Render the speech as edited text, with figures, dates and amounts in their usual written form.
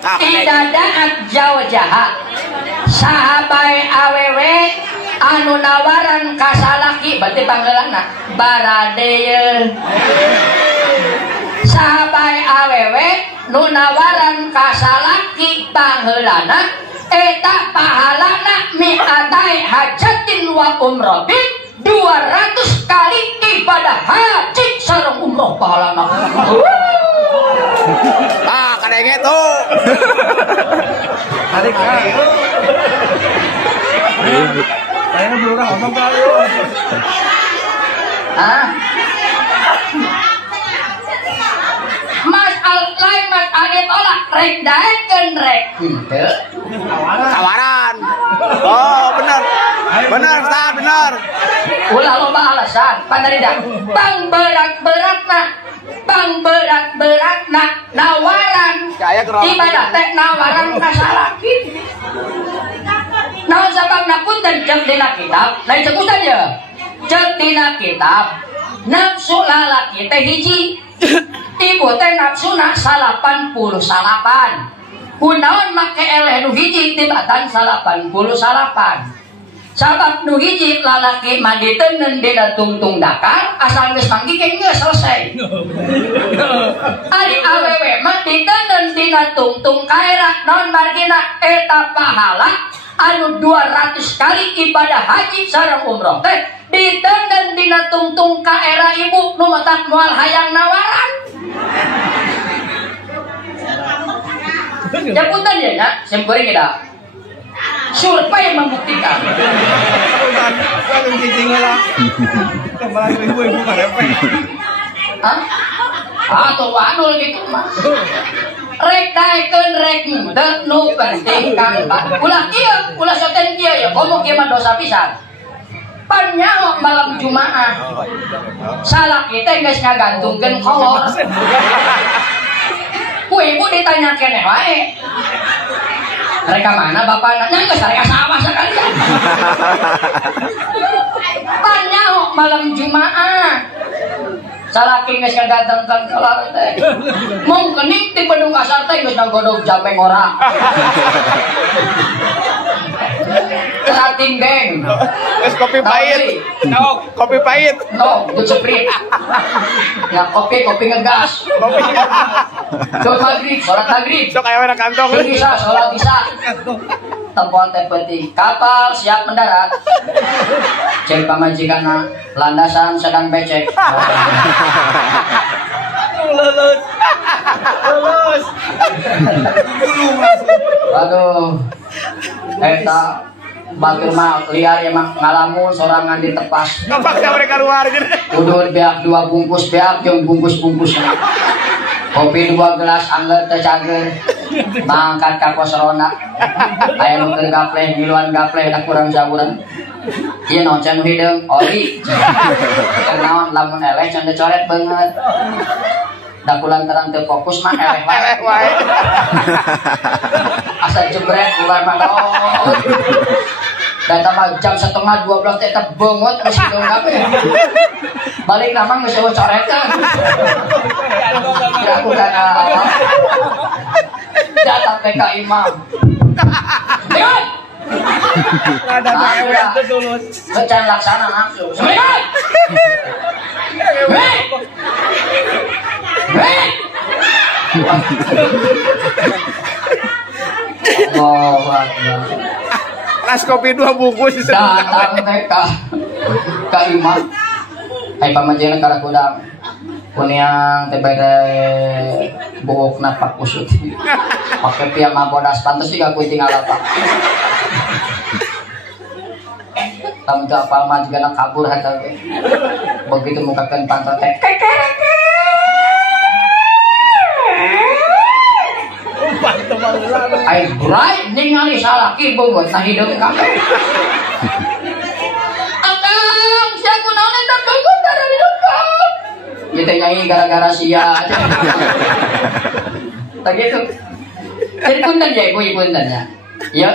idadaat jauh-jaha sahabai awewe anu nawaran kasalaki berarti panggilanna baradeye sahabai awewe nu nawaran kasalaki panggelana eta pahalana mi'atai hajatin wa umrohin 200 kali ibadah haji sareng umroh pahalana. Kadenge tuh. Tarik kali. Kayaknya belum ngomong kali. Mas lain mas adit olah rek daekeun rek henteu Tawaran. Oh, benar. Benar, Ustaz, benar. ulah loba alasan pandarida bang berat-beratna nawaran ibadah teh nawaran kasalaki naon sababna punten ceuk dina kitab lain ceuk saja ceuk dina kitab nafsu lalaki teh hiji ibu teh nafsuna 88 kunaon make eleh nu hiji tibatan 88 sabab nu hiji lalaki mandi teuneun dina tungtung dakar asal geus manggih geus selesai ari awewe mandi teuneun dina tungtung kaera naon margina eta pahala anu 200 kali ibadah haji sareng umroh teh diteundeun dina tungtung kaera ibu nu matak moal hayang nawaran japunten ya nya sempeuring kita survei membuktikan. Atau wadul gitu mah. Rek daekeun rek henteu nu penting kang ulah kieu ulah soten kieu ya komo kieu mah dosa pisan. Pan nyaho malam Jumaah. Salaki teh geus ngagantungkeun kolor. Ku ibu ditanya keneh wae. Mereka mana bapak nanya ke saya sawah sekalian. Tanya malam Jumaah. Salaki geus ngagantengkeun kolor teh. Mung kening ti Bandung Kasar teh geus nggodog jameng ora. Sating geng. Geus kopi pahit. No, kopi pahit. No, itu seprit. Ya kopi ngegas. Kopi. Sholat maghrib. Sok aya kantong. Bisa sholat bisa. Telepon teh penting. Kapal siap mendarat. Cek pamajikanna landasan sedang becek. Lulus. Waduh. Eta batur mah liar emang ngalamun sorangan ditepas. Ngapaknya mereka luar gitu. Udur beak 2 bungkus beak jeung bungkus-bungkusna. Kopi 2 gelas angger teh cager. Mangkat ka pos rona. Aya nu keur gapleh miluan gapleh da kurang saburan. Ieu naon can hideung oli. Naon lamun eleh can dicoret beungeut. Da kulantaran teu fokus mah eleh wae. Asa jebret ular mah naon. Data mah jam 11:30 teh beungeut geus hideung kabeh. Balik namang geus eueuh coretan. Ya aku kan datang PK Imam. Lihat. Ada yang lulus. Becan laksana langsung. Lihat. Oh, Las kopi 2 bungkus datang PK Imam. Hai pamajena kara kudang. Kuniang tebere bukna pak kusut. Pakai piyama bodas pantes juga ku tinggal apa. Kamu tuh apa mah juga nak kabur hata ge. Begitu mukakeun pantat teh. Ai bright ningali salaki beungeut na hideung kabeh. Akang sia kunaon eta beungeut dari hideung. Ieu teh nyanyi gara-gara sia. Tak gitu. Jadi punten ya ibu punten ya. Ya